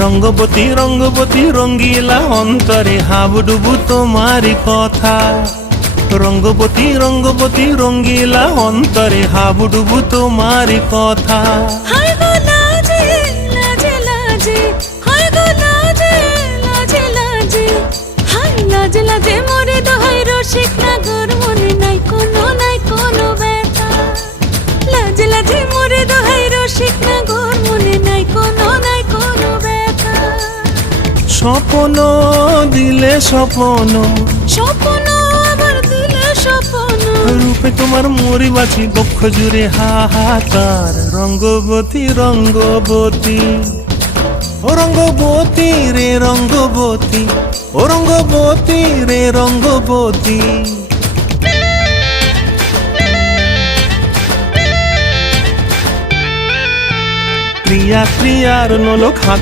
রঙ্গবতী রঙ্গবতী রঙ্গিলা অন্তরে হাবুডুবু তোমারি কথা। রঙ্গবতী রঙ্গবতী রঙ্গিলা অন্তরে হাবুডুবু তোমারি কথা। হায় গো লাজে লাজে লাজে, হায় গো লাজে লাজে লাজে, হায় লাজে লাজে মোরে দোহাই রসিক নাগর মনে নাই কোনো ব্যথা। লাজে লাজে মোরে দোহাই রসিক নাগর মনে নাই কোনো ব্যথা। স্বপ্ন দিলে স্বপ্ন, স্বপ্ন আবার দিলে স্বপ্ন, রূপে তোমার মরি বাছি বক্ষ জুড়ে হাহাকার। রঙ্গবতী রঙ্গবতী ও রঙ্গবতী রে রঙ্গবতী, ও রঙ্গবতী রে রঙ্গবতী। ক্রিয়া ক্রিয়ার নলক